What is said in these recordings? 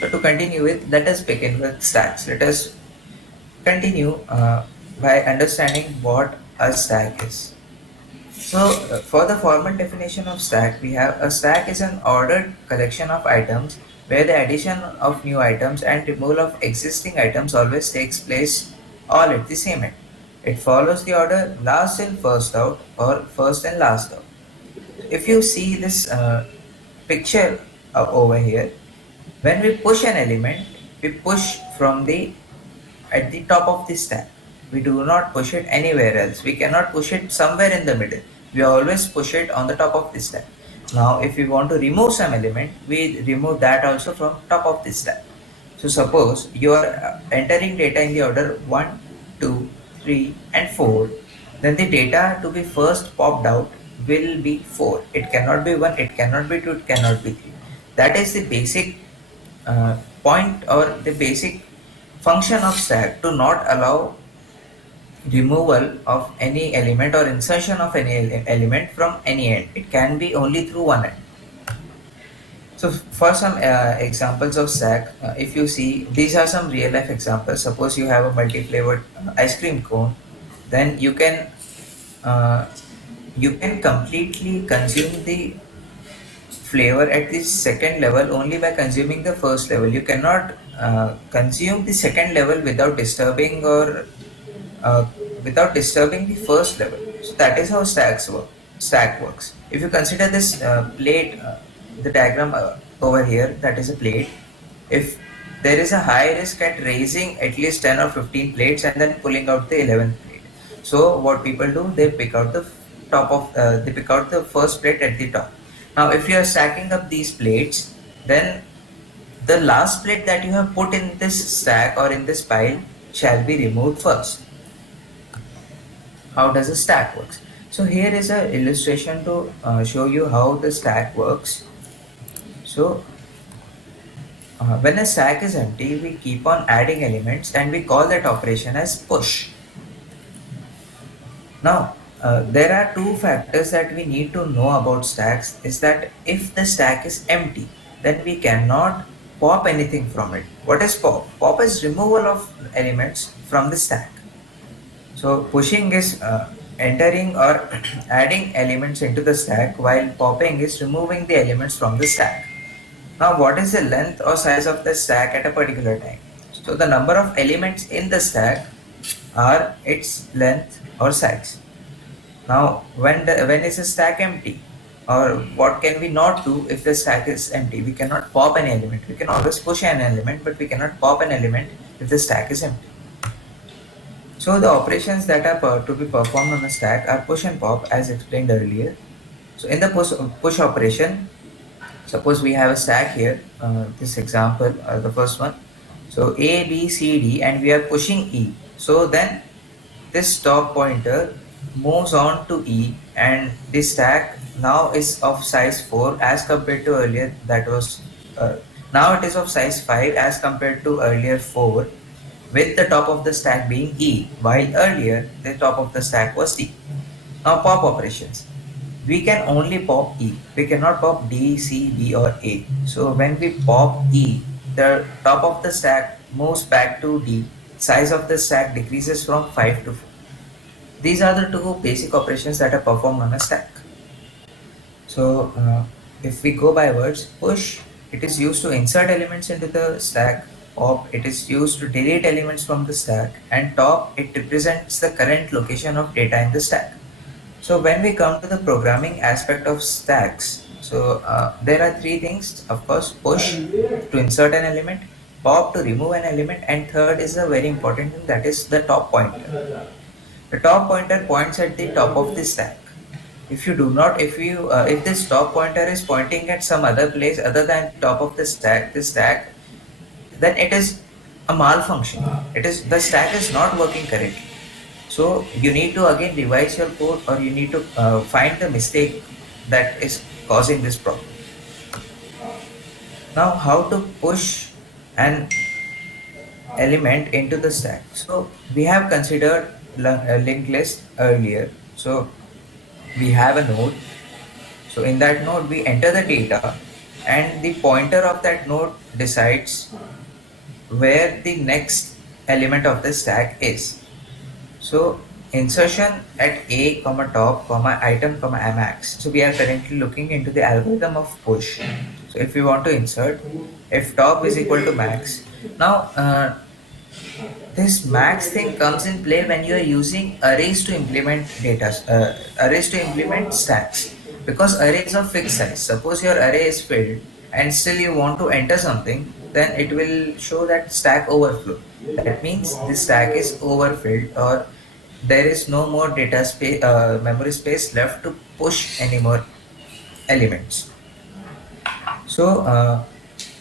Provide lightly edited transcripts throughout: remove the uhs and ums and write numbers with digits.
So to continue with, let us begin with stacks. Let us continue by understanding what a stack is. So for the formal definition of stack, we have a stack is an ordered collection of items where the addition of new items and removal of existing items always takes place all at the same time. It follows the order last in first out or first and last out. If you see this picture over here, when we push an element, we push from the at the top of the stack. We do not push it anywhere else. We cannot push it somewhere in the middle. We always push it on the top of the stack. Now, if we want to remove some element, we remove that also from top of the stack. So suppose you are entering data in the order 1, 2, 3 and 4, then the data to be first popped out will be 4. It cannot be 1, it cannot be 2, it cannot be 3. That is the basic point or the basic function of stack, to not allow removal of any element or insertion of any element from any end. It can be only through one end. So for some examples of stack, if you see, these are some real life examples. Suppose you have a multi-flavored ice cream cone, then uh, you can completely consume the flavor at the second level only by consuming the first level. You cannot consume the second level without disturbing or uh, without disturbing the first level. So that is how stacks work. Stack works. If you consider this plate, the diagram over here, that is a plate. If there is a high risk at raising at least 10 or 15 plates and then pulling out the 11th plate. So what people do, they pick out the they pick out the first plate at the top. Now, if you are stacking up these plates, then the last plate that you have put in this stack or in this pile shall be removed first. How does a stack works? So here is a illustration to show you how the stack works. So when a stack is empty, we keep on adding elements and we call that operation as push. Now, there are two factors that we need to know about stacks, is that if the stack is empty, then we cannot pop anything from it. What is pop? Pop is removal of elements from the stack. So pushing is entering or adding elements into the stack, while popping is removing the elements from the stack. Now, what is the length or size of the stack at a particular time? So the number of elements in the stack are its length or size. Now, when is a stack empty? Or what can we not do if the stack is empty? We cannot pop an element. We can always push an element, but we cannot pop an element if the stack is empty. So the operations that are to be performed on a stack are push and pop, as explained earlier. So in the push operation, suppose we have a stack here, this example, the first one. So A, B, C, D, and we are pushing E. So then this top pointer moves on to E, and this stack now is of size 4 as compared to earlier, that was now it is of size 5 as compared to earlier 4, with the top of the stack being E, while earlier the top of the stack was D. Now pop operations. We can only pop E. We cannot pop D, C, B or A. So when we pop E, the top of the stack moves back to D. Size of the stack decreases from 5 to 4. These are the two basic operations that are performed on a stack. So if we go by words, push, it is used to insert elements into the stack. Pop, it is used to delete elements from the stack. And top, it represents the current location of data in the stack. So when we come to the programming aspect of stacks, so there are three things. Of course, push to insert an element, pop to remove an element, and third is a very important thing, that is the top pointer. The top pointer points at the top of the stack. If you do not, if this top pointer is pointing at some other place other than top of the stack, then it is a malfunction. It is, the stack is not working correctly. So you need to again revise your code, or you need to find the mistake that is causing this problem. Now, how to push an element into the stack? So we have considered linked list earlier. So we have a node. So in that node, we enter the data. and the pointer of that node decides where the next element of the stack is. So insertion at a comma top comma item comma max. So we are currently looking into the algorithm of push. So if we want to insert, if top is equal to max, now this max thing comes in play when you are using arrays to implement data, arrays to implement stacks. Because arrays of fixed size. Suppose your array is filled and still you want to enter something, then it will show that stack overflow. That means the stack is overfilled, or there is no more data space, memory space left to push any more elements. So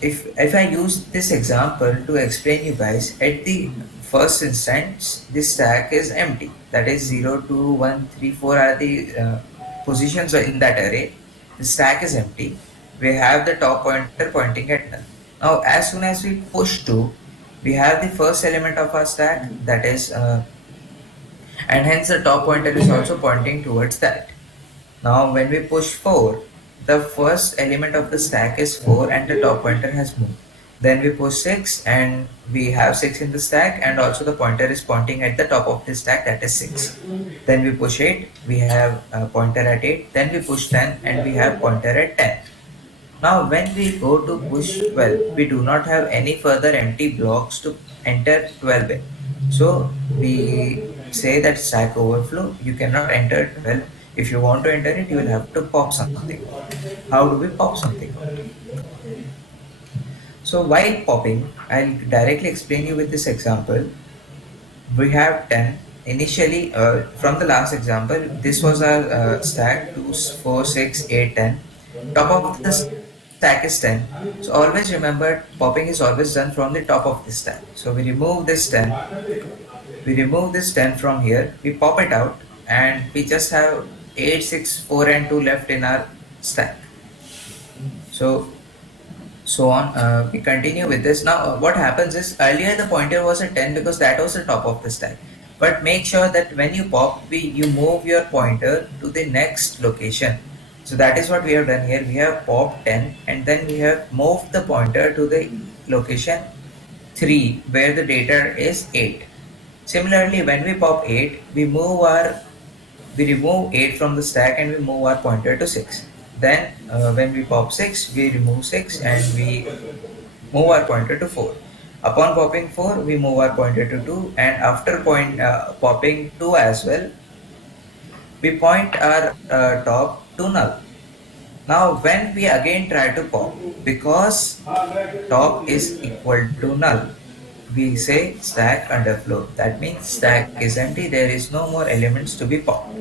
if I use this example to explain you guys, at the first instance, this stack is empty. That is 0, 2, 1, 3, 4 are the positions in that array. The stack is empty. We have the top pointer pointing at null. Now, as soon as we push 2, we have the first element of our stack, that is, and hence the top pointer is also pointing towards that. Now when we push 4, the first element of the stack is 4 and the top pointer has moved. Then we push 6 and we have 6 in the stack, and also the pointer is pointing at the top of the stack, that is 6. Then we push 8, we have a pointer at 8. Then we push 10 and we have pointer at 10. Now when we go to push 12, we do not have any further empty blocks to enter 12 in. So we say that stack overflow, you cannot enter 12. If you want to enter it, you will have to pop something out. How do we pop something out? So while popping, I'll directly explain you with this example. We have 10. Initially, from the last example, this was our stack 2, 4, 6, 8, 10. Top of the stack is 10. So always remember, popping is always done from the top of the stack. So we remove this 10. We remove this 10 from here. We pop it out, and we just have 8, 6, 4 and 2 left in our stack. So so on, we continue with this. Now what happens is, earlier the pointer was at 10 because that was the top of the stack, but make sure that when you pop, you move your pointer to the next location. So that is what we have done here. We have popped 10 and then we have moved the pointer to the location 3 where the data is 8. Similarly, when we pop 8, we remove 8 from the stack and we move our pointer to 6. Then when we pop 6, we remove 6 and we move our pointer to 4. Upon popping 4, we move our pointer to 2, and after popping 2 as well, we point our top to null. Now when we again try to pop, because top is equal to null, we say stack underflow. That means stack is empty, there is no more elements to be popped.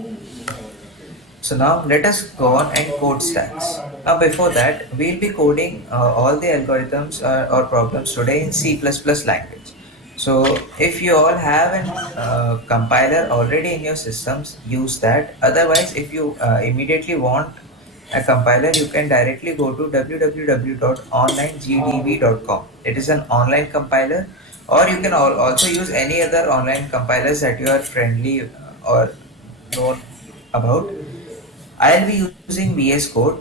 So now let us go on and code stacks. Now before that, we'll be coding all the algorithms or problems today in C++ language. So if you all have an compiler already in your systems, use that. Otherwise, if you immediately want a compiler, you can directly go to www.onlinegdb.com. It is an online compiler, or you can also use any other online compilers that you are friendly or known about. I'll be using VS Code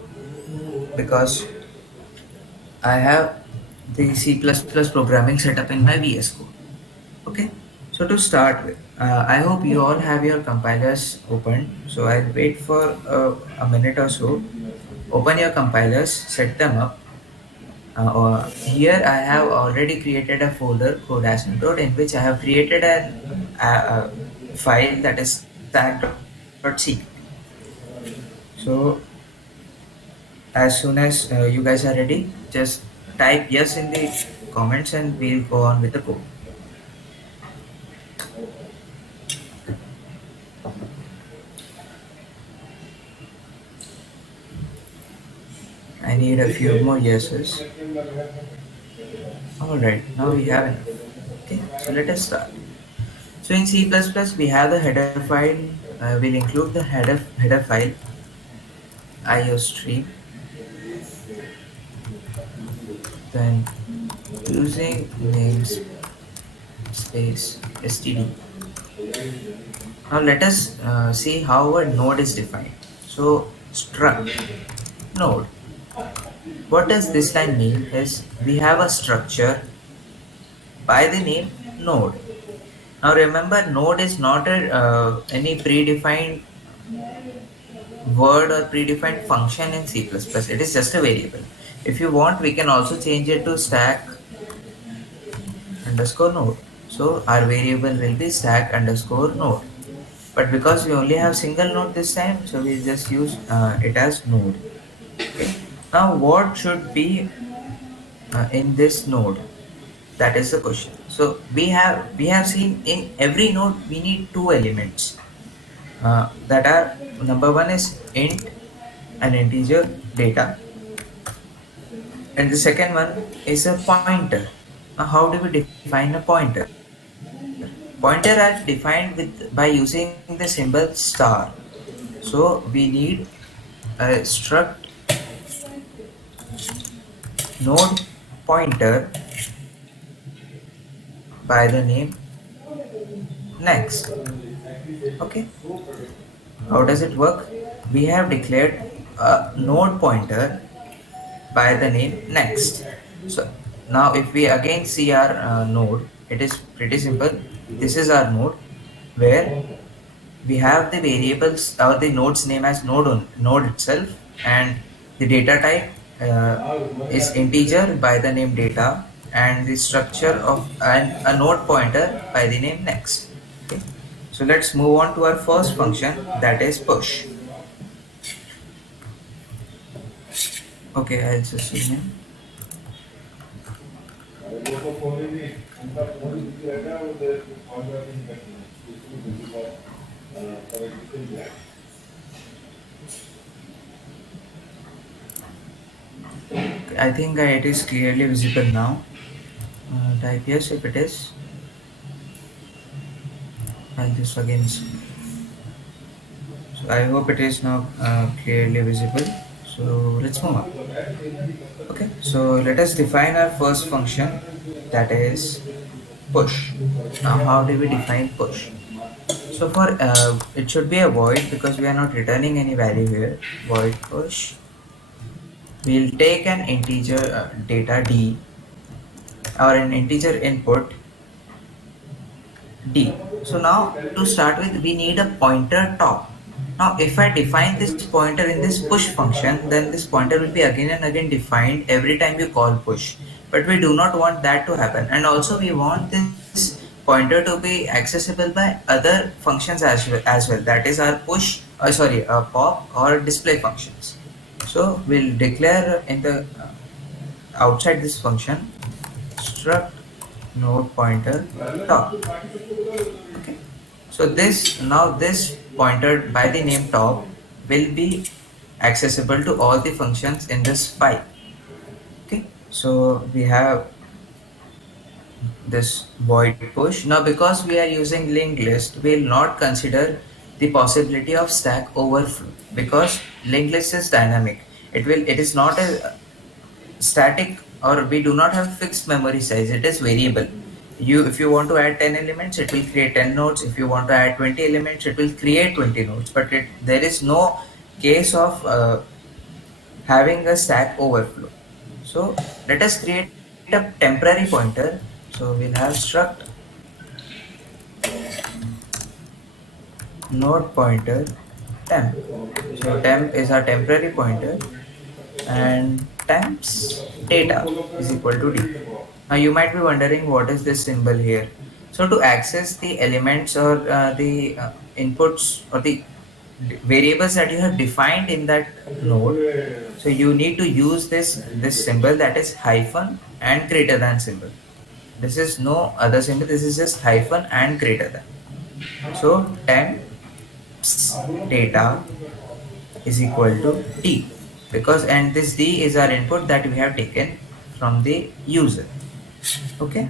because I have the C++ programming set up in my VS Code. Okay, so to start with, I hope you all have your compilers open. So I'll wait for a minute or so. Open your compilers, set them up. Here I have already created a folder code asymptote in which I have created a file that is stack.c. So as soon as you guys are ready, just type yes in the comments and we'll go on with the code. I need a few more yeses. Alright, now we have enough. Okay, so let us start. So in C++ we have the header file. We'll include the header file iostream. Then using namespace std. Now let us see how a node is defined. So struct node. What does this line mean is we have a structure by the name node. Now remember, node is not any predefined word or predefined function in C++. It is just a variable. If you want, we can also change it to stack underscore node. So our variable will be stack underscore node. But because we only have single node this time, so we just use it as node. Okay. Now what should be in this node? That is the question. So we have seen in every node we need two elements that are, number one is int, an integer data, and the second one is a pointer. Now how do we define a pointer? Pointer are defined by using the symbol star. So we need a struct node pointer by the name next. Okay, how does it work? We have declared a node pointer by the name next. So now if we again see our node, it is pretty simple. This is our node where we have the variables or the node's name as node itself, and the data type is integer by the name data, and the structure of a node pointer by the name next. Okay, so let's move on to our first function, that is push. Okay, I'll just zoom in. I think it is clearly visible now. Type yes if it is. I'll just again see. So I hope it is now clearly visible. So let's move on. Okay, so let us define our first function, that is push. Now how do we define push? So for it should be a void because we are not returning any value here. Void push. We'll take an integer data d or an integer input d. So now to start with, we need a pointer top. Now if I define this pointer in this push function, then this pointer will be again and again defined every time you call push. But we do not want that to happen, and also we want this pointer to be accessible by other functions as well. That is our push, pop or display functions. So we'll declare in the outside this function struct node pointer top. Okay, so this pointer by the name top will be accessible to all the functions in this file. Okay, so we have this void push. Now because we are using linked list, we will not consider the possibility of stack overflow because linked list is dynamic. It is not a static, or we do not have fixed memory size. It is variable. If you want to add 10 elements, it will create 10 nodes. If you want to add 20 elements, it will create 20 nodes. But there is no case of having a stack overflow. So let us create a temporary pointer. So we'll have struct node pointer temp. So temp is our temporary pointer, and temps data is equal to d. Now you might be wondering what is this symbol here. So to access the elements or the inputs or the variables that you have defined in that node, so you need to use this symbol, that is hyphen and greater than symbol. This is no other symbol, this is just hyphen and greater than. So temps data is equal to d, because and this d is our input that we have taken from the user. Okay,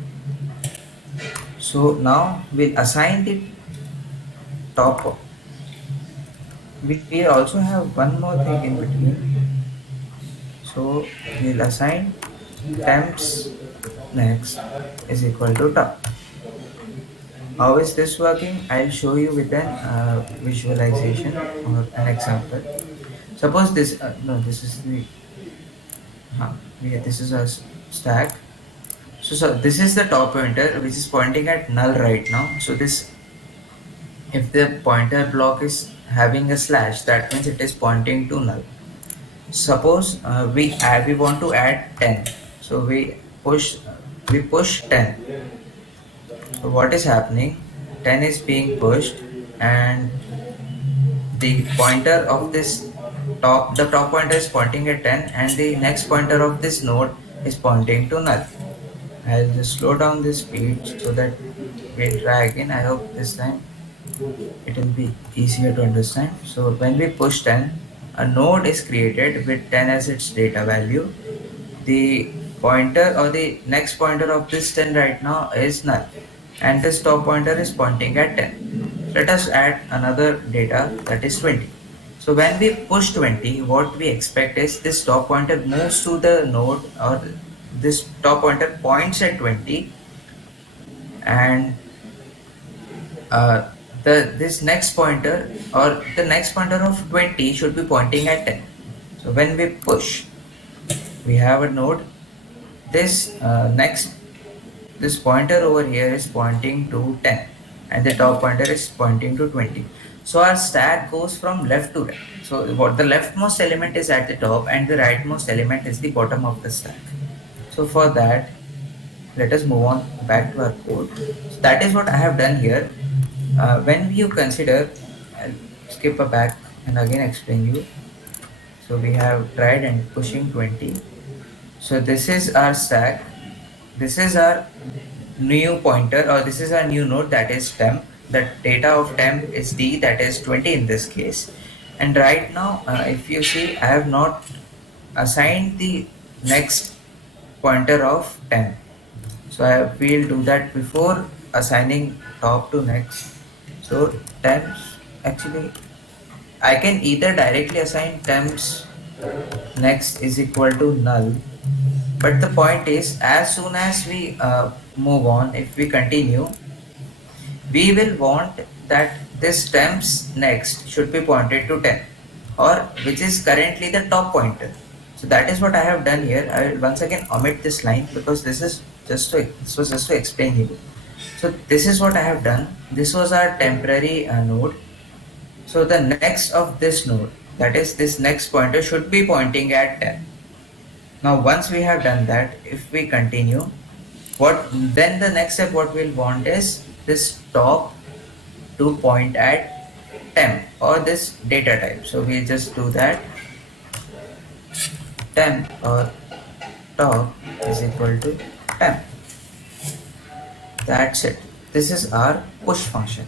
so now we'll assign the top. We also have one more thing in between, so we'll assign temps next is equal to top. How is this working? I'll show you with an visualization or an example. Suppose this no, this is the Yeah, this is a stack. So this is the top pointer which is pointing at null right now. So this, if the pointer block is having a slash, that means it is pointing to null. Suppose we want to add 10. So we push 10. So what is happening? 10 is being pushed, and the pointer of this the top pointer is pointing at 10, and the next pointer of this node is pointing to null. I'll just slow down the speed so that we'll try again. I hope this time it will be easier to understand. So when we push 10, a node is created with 10 as its data value. The pointer or the next pointer of this 10 right now is null, and this top pointer is pointing at 10. Let us add another data, that is 20. So when we push 20, what we expect is this top pointer moves to the node, or this top pointer points at 20, and uh, the this next pointer or the next pointer of 20 should be pointing at 10. So when we push, we have a node. This pointer over here is pointing to 10, and the top pointer is pointing to 20. So our stack goes from left to right. So what the leftmost element is at the top, and the rightmost element is the bottom of the stack. So for that, let us move on back to our code. So that is what I have done here. When you consider, I'll skip a back and again explain you. So we have tried and pushing 20. So this is our stack. This is our new pointer, or this is our new node, that is temp. The data of temp is d, that is 20 in this case. And right now, if you see, I have not assigned the next pointer of temp. So I will do that before assigning top to next. So temps, actually I can either directly assign temps next is equal to null, but the point is, as soon as we move on, if we continue, we will want that this temps next should be pointed to 10, or which is currently the top pointer. So that is what I have done here. I will once again omit this line because this was just to explain you. So this is what I have done. This was our temporary node. So the next of this node, that is this next pointer, should be pointing at 10. Now once we have done that, if we continue, what then the next step what we'll want is this top to point at temp, or this data type. So we'll just do that. Temp or top is equal to temp. That's it. This is our push function.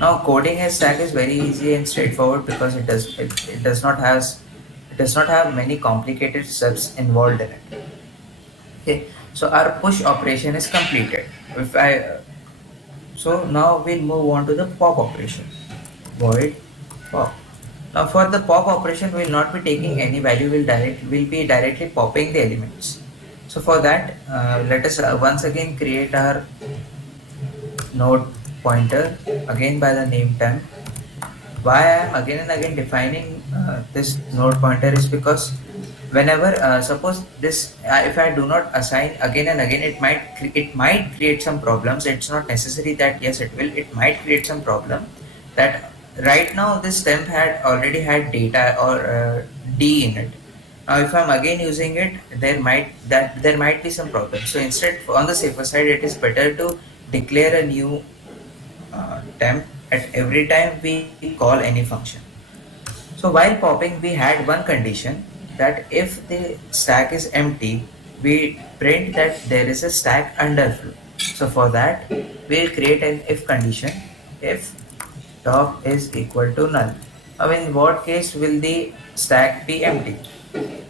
Now coding a stack is very easy and straightforward because it does not have many complicated steps involved in it. Okay, so our push operation is completed. If I So now we'll move on to the pop operation. Void pop. Now for the pop operation, we'll not be taking any value. We'll be directly popping the elements. So for that, let us once again create our node pointer again by the name temp. Why I am again and again defining this node pointer is because whenever suppose this if I do not assign again and again, it might create some problems. It's not necessary that yes it will. It might create some problem that right now this temp had already had data or d in it. Now if I'm again using it, there might be some problem. So instead, on the safer side, it is better to declare a new temp at every time we call any function. So while popping, we had one condition, that if the stack is empty, we print that there is a stack underflow. So for that, we'll create an if condition. If top is equal to null. Now in what case will the stack be empty?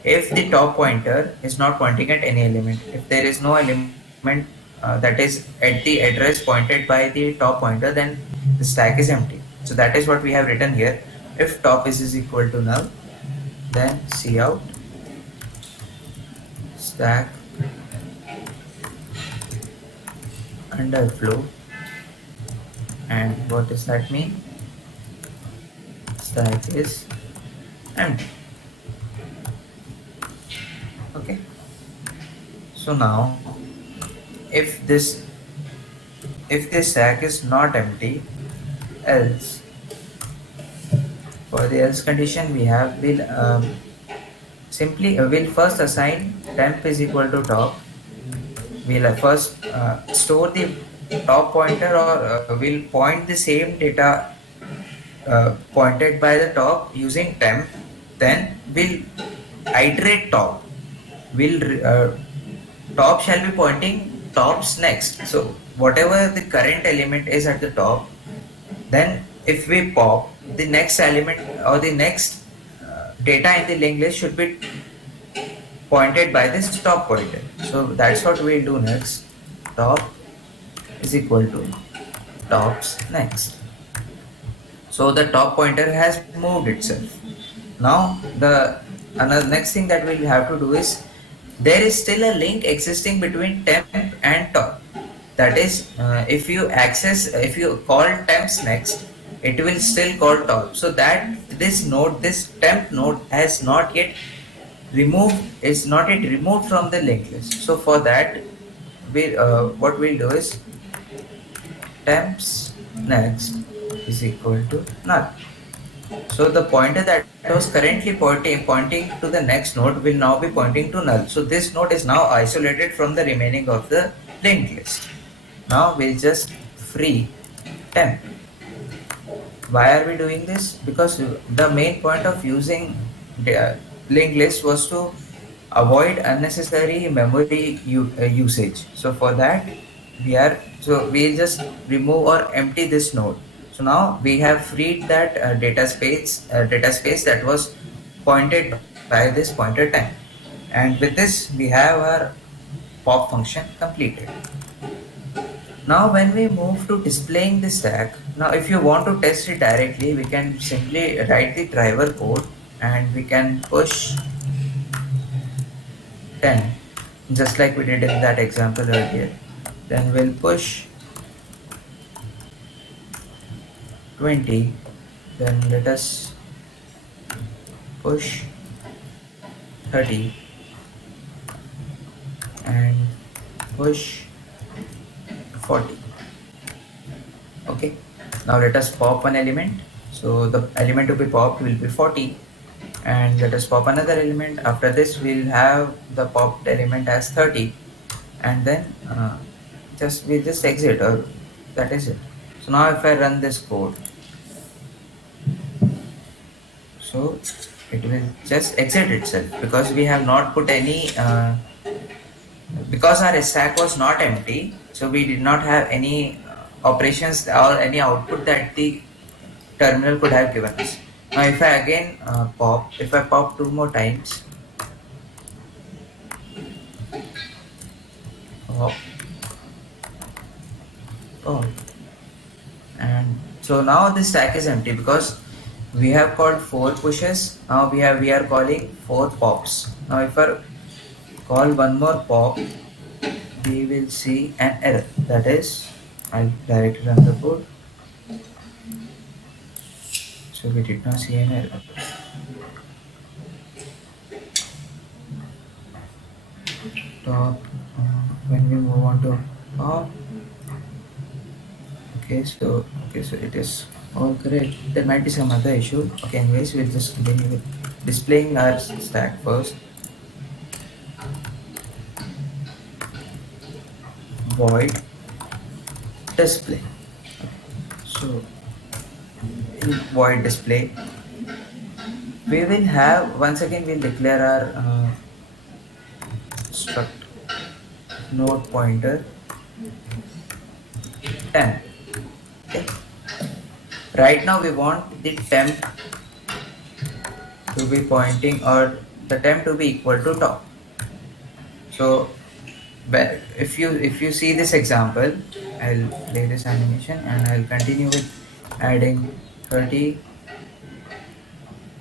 If the top pointer is not pointing at any element, if there is no element that is at the address pointed by the top pointer, then the stack is empty. So that is what we have written here. If top is equal to null, then cout stack underflow. And what does that mean? Stack is empty. Okay. So now if this if this stack is not empty, else, for the else condition we have will simply will first assign temp is equal to top. We'll first store the top pointer, or we'll point the same data pointed by the top using temp. Then we'll iterate top. Will top shall be pointing tops next. So whatever the current element is at the top, then if we pop the next element or the next data in the linked list should be pointed by this top pointer. So that's what we'll do next. Top is equal to tops next. So the top pointer has moved itself. Now the another next thing that we'll have to do is, there is still a link existing between temp and top. That is, if you call temps next, it will still call top. So that this temp node has not yet removed from the linked list. So for that, we what we'll do is temps next is equal to null. So the pointer that was currently pointing to the next node will now be pointing to null. So this node is now isolated from the remaining of the linked list. Now we'll just free temp. Why are we doing this? Because the main point of using the linked list was to avoid unnecessary memory usage. So for that, we'll just remove or empty this node. So now we have freed that data space that was pointed by this pointer time, and with this we have our pop function completed. Now when we move to displaying the stack, now if you want to test it directly, we can simply write the driver code and we can push 10, just like we did in that example earlier. Then we'll push 20, then let us push 30 and push 40. Okay, now let us pop one element. So the element to be popped will be 40, and let us pop another element. After this we'll have the popped element as 30, and then we'll just exit, or that is it. So now if I run this code, so it will just exit itself, because we have not put any because our stack was not empty, so we did not have any operations or any output that the terminal could have given us. Now if I again pop two more times, pop, pop, and so now the stack is empty because we have called 4 pushes. Now we are calling 4 pops. Now if I call one more pop, we will see an error. That is, I'll directly run the code. So we did not see an error. Top. When we move on to pop. Okay, so it is all correct. There might be some other issue. Okay, anyways, we'll just continue with displaying our stack first. Void display. So in void display, we will have, once again we'll declare our struct node pointer 10. Okay. Right now we want the temp to be pointing, or the temp to be equal to top. So if you see this example, I'll play this animation and I'll continue with adding 30,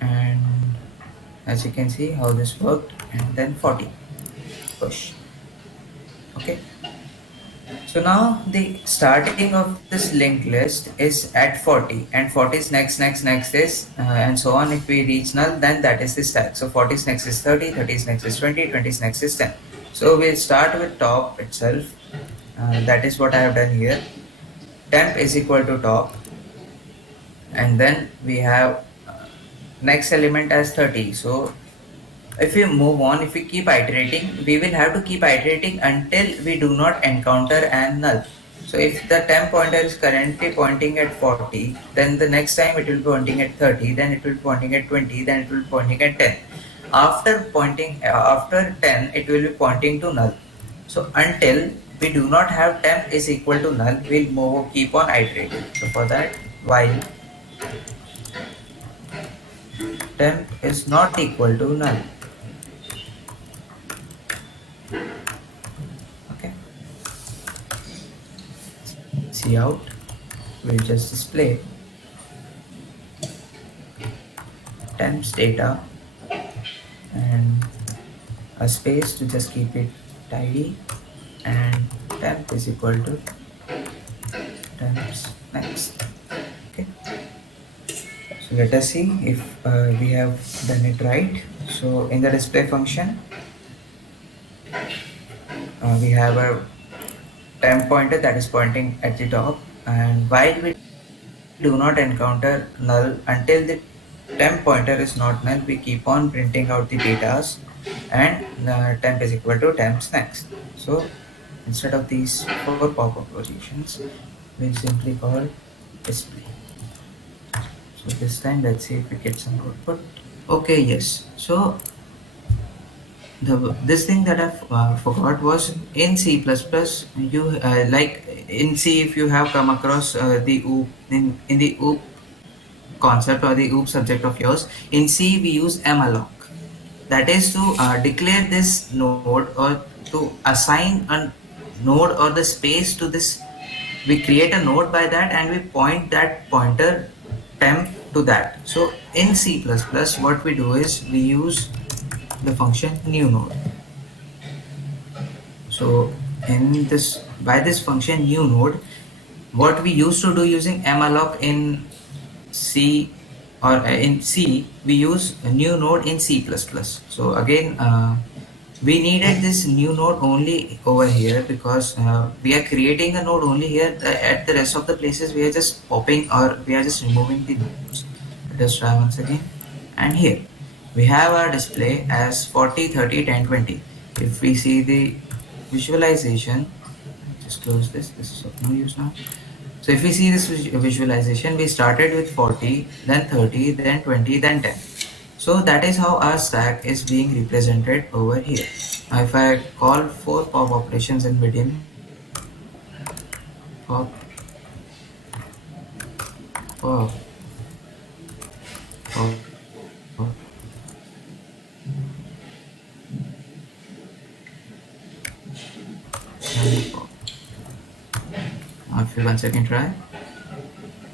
and as you can see how this worked, and then 40 push. Okay, so now the starting of this linked list is at 40, and 40 is next is and so on. If we reach null, then that is the stack. So 40 is next is 30, 30 is next is 20, 20 is next is 10. So we'll start with top itself. That is what I have done here. Temp is equal to top, and then we have next element as 30. So if we move on, if we keep iterating, we will have to keep iterating until we do not encounter an null. So if the temp pointer is currently pointing at 40, then the next time it will be pointing at 30, then it will be pointing at 20, then it will be pointing at 10. After 10, it will be pointing to null. So until we do not have temp is equal to null, we'll keep on iterating. So for that, while temp is not equal to null. Okay. See out, we'll just display temps data and a space to just keep it tidy, and temp is equal to temps next. Okay, so let us see if we have done it right. So in the display function, we have a temp pointer that is pointing at the top, and while we do not encounter null until the temp pointer is not null, we keep on printing out the datas, and temp is equal to temps next. So instead of these four pop-up positions, we'll simply call display. So this time let's see if we get some output. Okay, yes. So this thing that I forgot was in C++, you like in C, if you have come across the OOP in the OOP concept or the OOP subject of yours, in C we use malloc. That is to declare this node or to assign a node or the space to this. We create a node by that and we point that pointer temp to that. So in C++, what we do is we use the function new node. So in this, by this function new node, what we used to do using malloc in C, or in C, we use a new node in C++. So again, we needed this new node only over here because we are creating a node only here. At the rest of the places, we are just popping or we are just removing the nodes. Let us try once again. And here we have our display as 40, 30, 10, 20. If we see the visualization, just close this. This is of no use now. So if we see this visualization, we started with 40, then 30, then 20, then 10. So that is how our stack is being represented over here. Now if I call 4 pop operations in medium, pop, pop, pop, pop, and pop. Now if we once again try,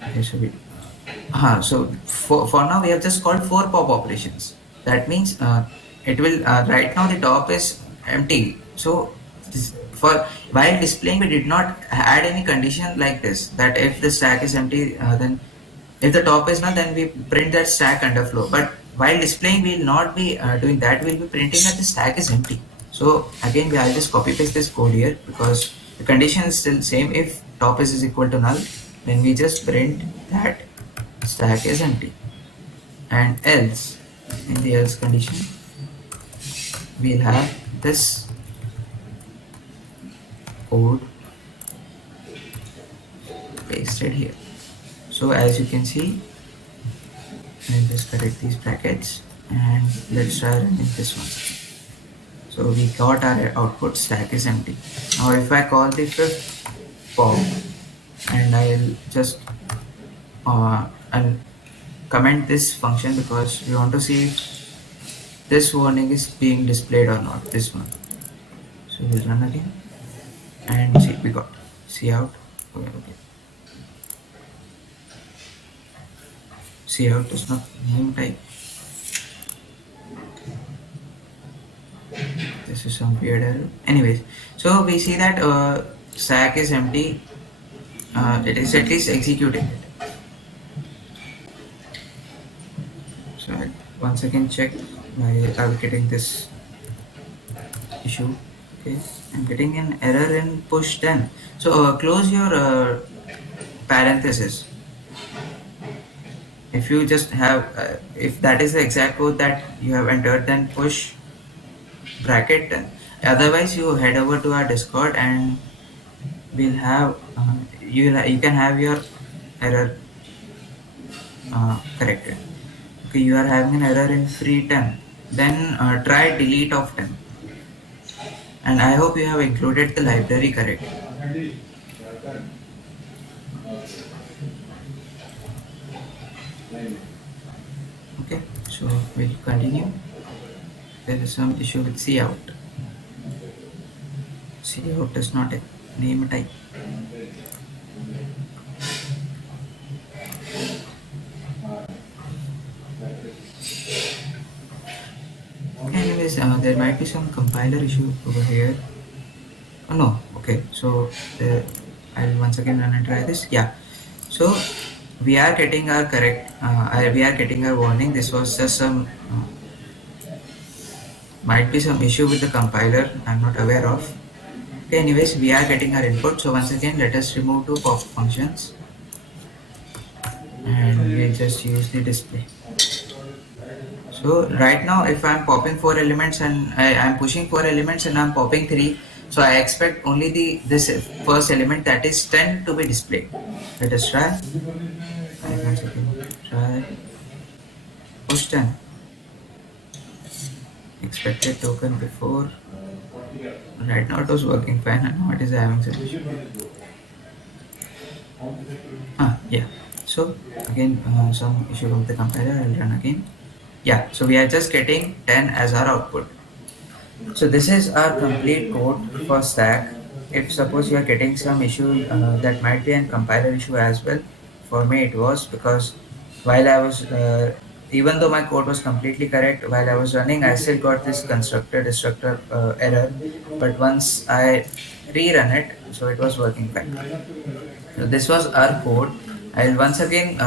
okay, so for now we have just called 4 pop operations. That means it will right now the top is empty. So for while displaying, we did not add any condition like this, that if the stack is empty, then if the top is null, then we print that stack underflow. But while displaying, we will not be doing that. We will be printing that the stack is empty. So again, I'll just copy paste this code here because the condition is still same. If top is equal to null, then we just print that stack is empty. And else, in the else condition, we'll have this code pasted here. So as you can see, I'll just correct these brackets and let's try running this one. So we got our output stack is empty. Now if I call the fifth pop and I'll just I'll comment this function because we want to see if this warning is being displayed or not, this one. So we'll run again and see, we got see out. Okay. See out is not name type. This is some weird error. Anyways, so we see that stack is empty. It is at least executing it. So I once again check by allocating this issue. Okay, I'm getting an error in push 10. So close your parenthesis. If you just have, if that is the exact code that you have entered, then push bracket 10. Otherwise, you head over to our Discord and we'll have, you can have your error corrected. Okay, you are having an error in free 10. Then try delete of 10. And I hope you have included the library correctly. Okay, so we'll continue. There is some issue with cout. Cout is not a name type. Anyways, there might be some compiler issue over here. Oh no, okay, so I'll once again run and try this. Yeah, so we are getting our correct, we are getting our warning. This was just some, might be some issue with the compiler, I'm not aware of. Okay, anyways, we are getting our input. So once again, let us remove two pop functions and we'll just use the display. So right now, if I'm popping 4 elements and I'm pushing 4 elements and I'm popping 3, so I expect only this first element, that is 10, to be displayed. Let us try. Once again, try push 10. Expected token before. Right now it was working fine and now it is having some issue. Yeah. So again, some issue with the compiler. I'll run again. Yeah. So we are just getting 10 as our output. So this is our complete code for stack. If suppose you are getting some issue, that might be a compiler issue as well. For me it was, because while I was, even though my code was completely correct, while I was running, I still got this constructor destructor error. But once I rerun it, so it was working fine. So this was our code. I'll once again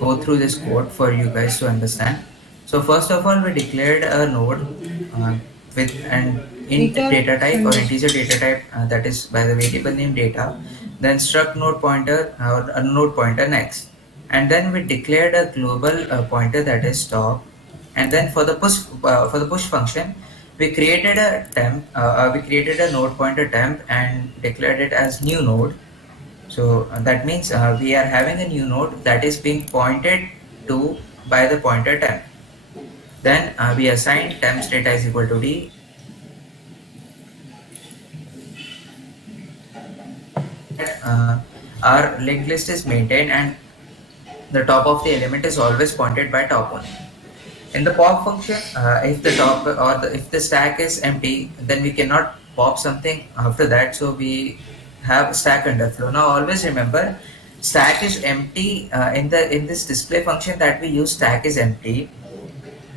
go through this code for you guys to understand. So first of all, we declared a node uh, with an int data type or integer data type, that is by the variable name data. Then struct node pointer or a node pointer next, and then we declared a global pointer, that is top. And then for the push function, we created a temp. We created a node pointer temp and declared it as new node. So that means we are having a new node that is being pointed to by the pointer temp. Then we assign temp's data is equal to d. Our linked list is maintained and the top of the element is always pointed by top only. In the pop function, if the top or if the stack is empty, then we cannot pop something after that. So we have stack underflow. Now always remember, stack is empty in this display function that we use. Stack is empty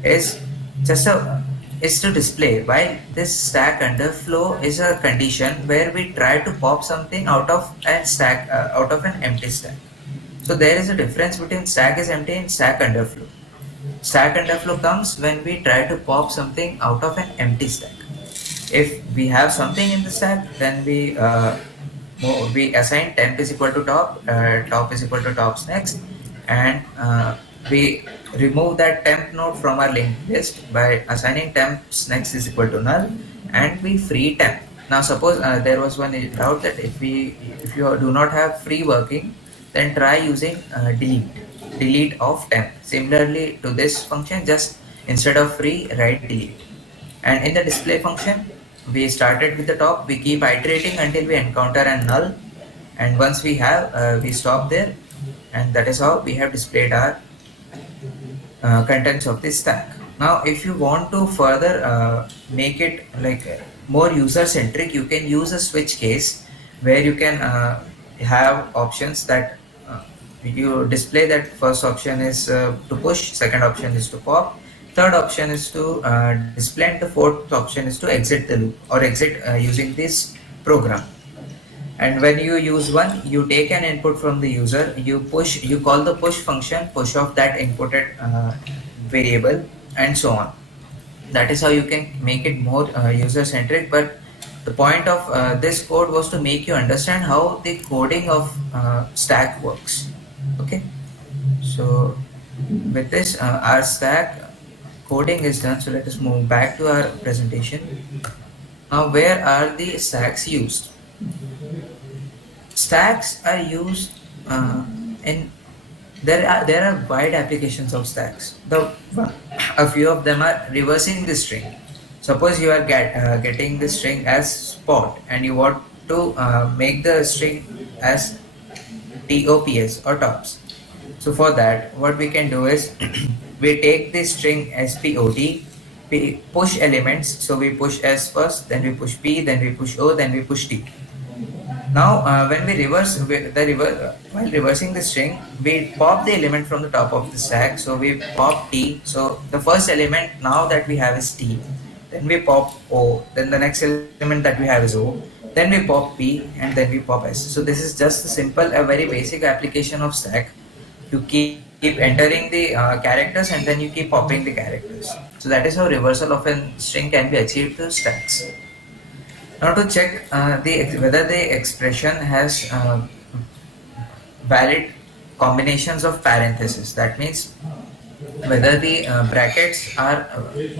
is just a is to display, while this stack underflow is a condition where we try to pop something out of out of an empty stack. So there is a difference between stack is empty and stack underflow. Stack underflow comes when we try to pop something out of an empty stack. If we have something in the stack, then we assign temp is equal to top, top is equal to tops next, and we remove that temp node from our linked list by assigning temps next is equal to null, and we free temp. Now suppose there was one doubt that if you do not have free working, then try using delete of temp. Similarly to this function, just instead of free, write delete. And in the display function, we started with the top. We keep iterating until we encounter a null, and once we have, we stop there, and that is how we have displayed our contents of this stack. Now if you want to further make it like more user centric, you can use a switch case where you can have options that you display that first option is to push, second option is to pop, third option is to display, and the fourth option is to exit the loop or exit using this program. And when you use one, you take an input from the user, you call the push function, push off that inputted variable, and so on. That is how you can make it more user centric. But the point of this code was to make you understand how the coding of stack works. Okay, so with this our stack coding is done. So let us move back to our presentation. Now, where are the stacks used? Stacks are used in there are wide applications of stacks. A few of them are reversing the string. Suppose you are getting the string as spot and you want to make the string as tops or tops. So for that, what we can do is we take the string spot, we push elements. So we push s first, then we push p, then we push o, then we push t. Now, when we reverse while reversing the string, we pop the element from the top of the stack. So we pop t. So the first element now that we have is t. Then we pop o. Then the next element that we have is o. Then we pop p, and then we pop s. So this is just a very basic application of stack. You keep entering the characters, and then you keep popping the characters. So that is how reversal of a string can be achieved through stacks. Now to check whether the expression has valid combinations of parentheses, that means whether the brackets are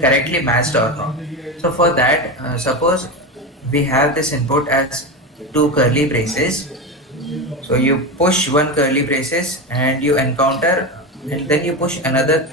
correctly matched or not. So for that, suppose we have this input as two curly braces. So you push one curly braces and you encounter, and then you push another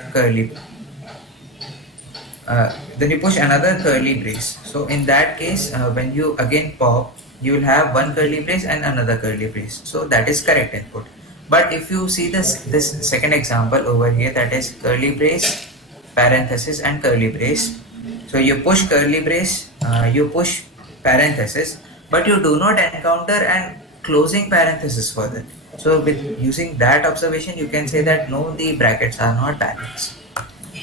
then you push another curly brace. So in that case, when you again pop, you will have one curly brace and another curly brace. So that is correct input. But if you see this second example over here, that is curly brace, parenthesis, and curly brace. So you push curly brace, you push parenthesis, but you do not encounter an closing parenthesis for that. So with using that observation, you can say that no, the brackets are not balanced.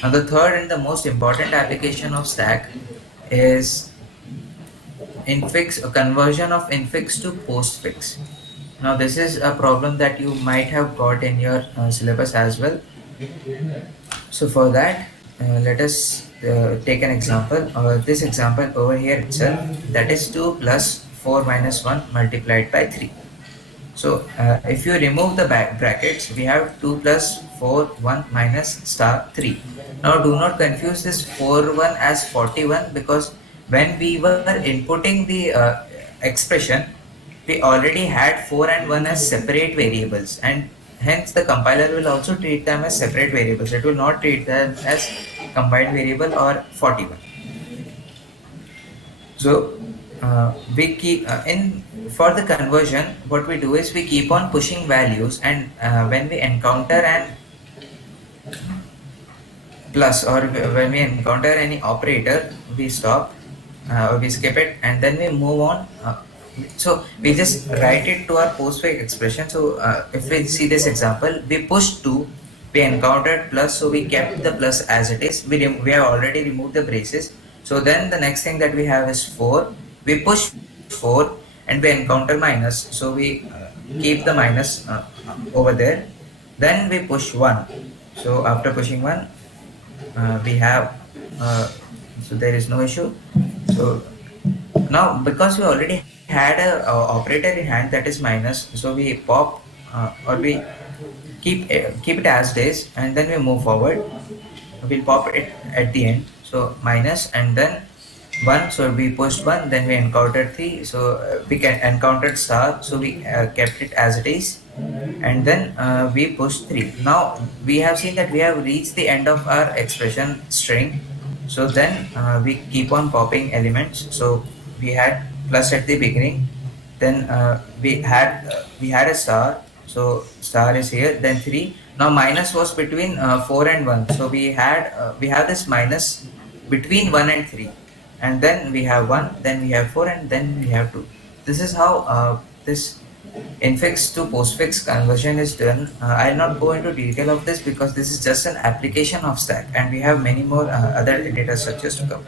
Now the third and the most important application of stack is infix, a conversion of infix to postfix. Now this is a problem that you might have got in your syllabus as well. So for that, let us take an example. This example over here itself, that is 2 plus 4 minus 1 multiplied by 3. So if you remove the brackets, we have 2 plus 4 1 minus star 3. Now do not confuse this 4 1 as 41, because when we were inputting the expression, we already had 4 and 1 as separate variables, and hence the compiler will also treat them as separate variables. It will not treat them as combined variable or 41. So we keep in for the conversion, what we do is we keep on pushing values, and when we encounter an plus, or when we encounter any operator, we stop or we skip it, and then we move on. So we just write it to our postfix expression. So if we see this example, we pushed 2, we encountered plus, so we kept the plus as it is. We have already removed the braces. So then the next thing that we have is 4. We push 4 and we encounter minus, so we keep the minus over there. Then we push 1. So after pushing 1, we have so there is no issue. So now because we already had a operator in hand, that is minus, so we pop or we keep it as it is, and then we move forward. We'll pop it at the end. So minus, and then 1, so we pushed 1, then we encountered 3, so we can encountered star, so we kept it as it is, and then we pushed 3. Now we have seen that we have reached the end of our expression string. So then we keep on popping elements. So we had plus at the beginning, then we had a star, so star is here, then 3. Now minus was between 4 and 1, so we have this minus between 1 and 3, and then we have 1, then we have 4, and then we have 2. This is how this infix to postfix conversion is done. I'll not go into detail of this because this is just an application of stack, and we have many more other data structures to come.